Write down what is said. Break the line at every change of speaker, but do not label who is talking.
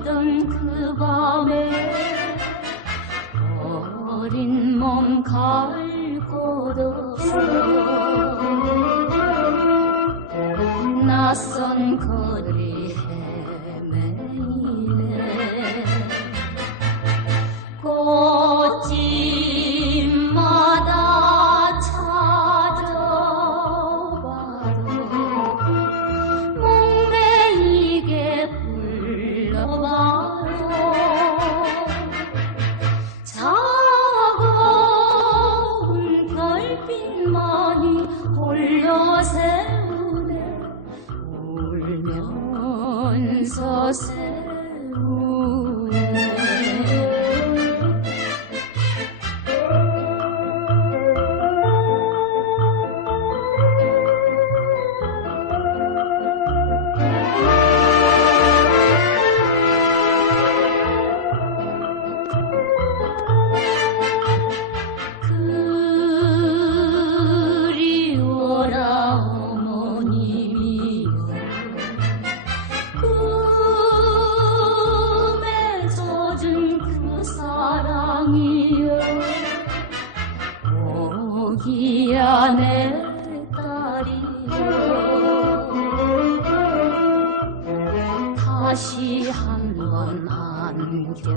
울던 그 밤에 어린 몸 가을 꽃으로 낯선 거리에 별빛만이 홀로 세우네. 울면서 세 딸이여 다시 한번 안겨다오.